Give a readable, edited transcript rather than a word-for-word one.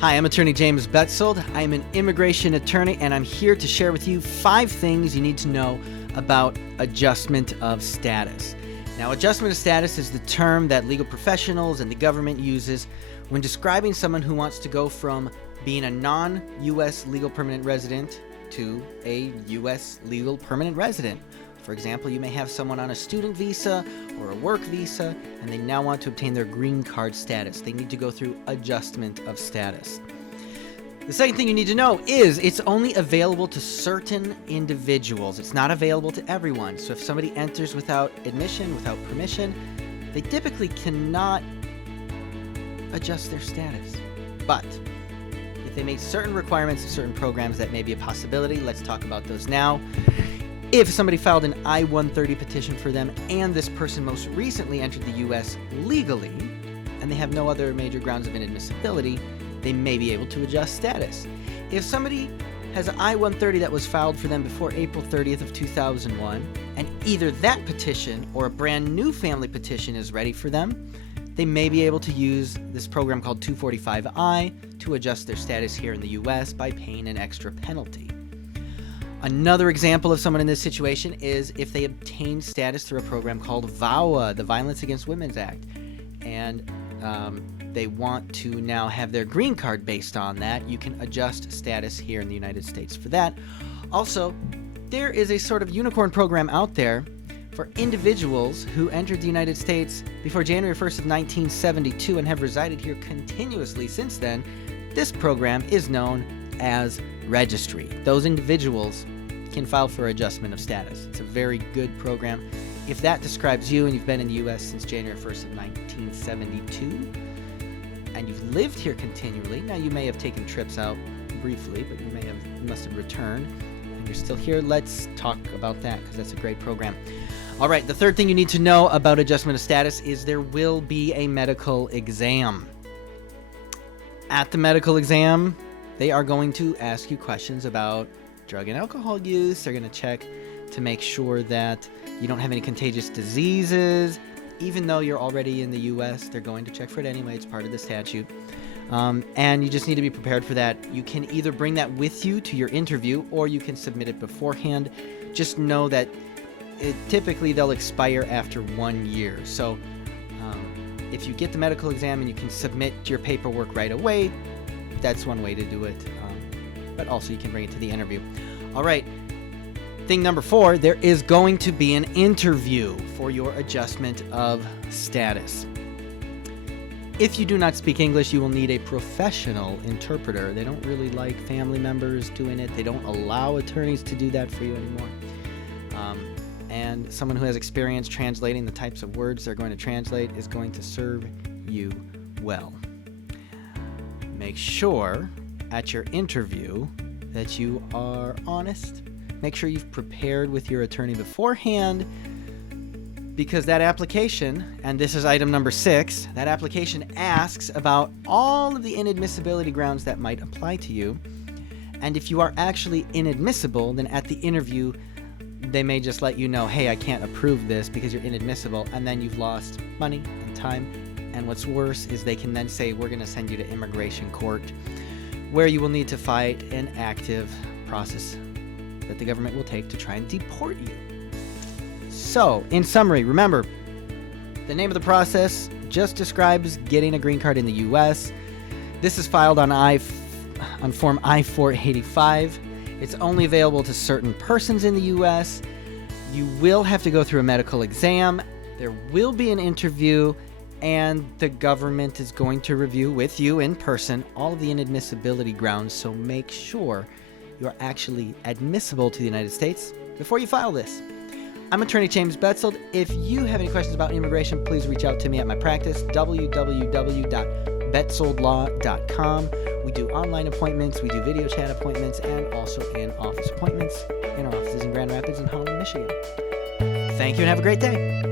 Hi, I'm attorney James Betzold. I'm an immigration attorney, and I'm here to share with you 5 things you need to know about adjustment of status. Now, adjustment of status is the term that legal professionals and the government uses when describing someone who wants to go from being a non-U.S. legal permanent resident to a U.S. legal permanent resident. For example, you may have someone on a student visa or a work visa, and they now want to obtain their green card status. They need to go through adjustment of status. The second thing you need to know is it's only available to certain individuals. It's not available to everyone. So if somebody enters without admission, without permission, they typically cannot adjust their status. But if they meet certain requirements of certain programs, that may be a possibility. Let's talk about those now. If somebody filed an I-130 petition for them and this person most recently entered the U.S. legally and they have no other major grounds of inadmissibility, they may be able to adjust status. If somebody has an I-130 that was filed for them before April 30th of 2001 and either that petition or a brand new family petition is ready for them, they may be able to use this program called 245I to adjust their status here in the U.S. by paying an extra penalty. Another example of someone in this situation is if they obtain status through a program called VAWA, the Violence Against Women's Act, and they want to now have their green card based on that. You can adjust status here in the United States for that. Also, there is a sort of unicorn program out there for individuals who entered the United States before January 1st of 1972 and have resided here continuously since then. This program is known as registry. Those individuals can file for adjustment of status. It's a very good program. If that describes you and you've been in the U.S. since January 1st of 1972 and you've lived here continually, now you may have taken trips out briefly, but you must have returned and you're still here, let's talk about that because that's a great program. All right, the third thing you need to know about adjustment of status is there will be a medical exam. At the medical exam, they are going to ask you questions about drug and alcohol use. They're going to check to make sure that you don't have any contagious diseases. Even though you're already in the U.S., they're going to check for it anyway. It's part of the statute. And you just need to be prepared for that. You can either bring that with you to your interview or you can submit it beforehand. Just know that typically they'll expire after 1 year. So if you get the medical exam and you can submit your paperwork right away, that's one way to do it, but also you can bring it to the interview. All right, thing number 4, there is going to be an interview for your adjustment of status. If you do not speak English, you will need a professional interpreter. They don't really like family members doing it. They don't allow attorneys to do that for you anymore. And someone who has experience translating the types of words they're going to translate is going to serve you well. Make sure at your interview that you are honest. Make sure you've prepared with your attorney beforehand because that application, and this is item number 6, that application asks about all of the inadmissibility grounds that might apply to you. And if you are actually inadmissible, then at the interview, they may just let you know, hey, I can't approve this because you're inadmissible, and then you've lost money and time. And what's worse is they can then say, we're going to send you to immigration court, where you will need to fight an active process that the government will take to try and deport you. So, in summary, remember, the name of the process just describes getting a green card in the U.S. This is filed on Form I-485. It's only available to certain persons in the U.S. You will have to go through a medical exam. There will be an interview. And the government is going to review with you in person all of the inadmissibility grounds, so make sure you're actually admissible to the United States before you file this. I'm attorney James Betzold. If you have any questions about immigration, please reach out to me at my practice, www.betzoldlaw.com. We do online appointments, we do video chat appointments, and also in-office appointments in our offices in Grand Rapids and Holland, Michigan. Thank you and have a great day.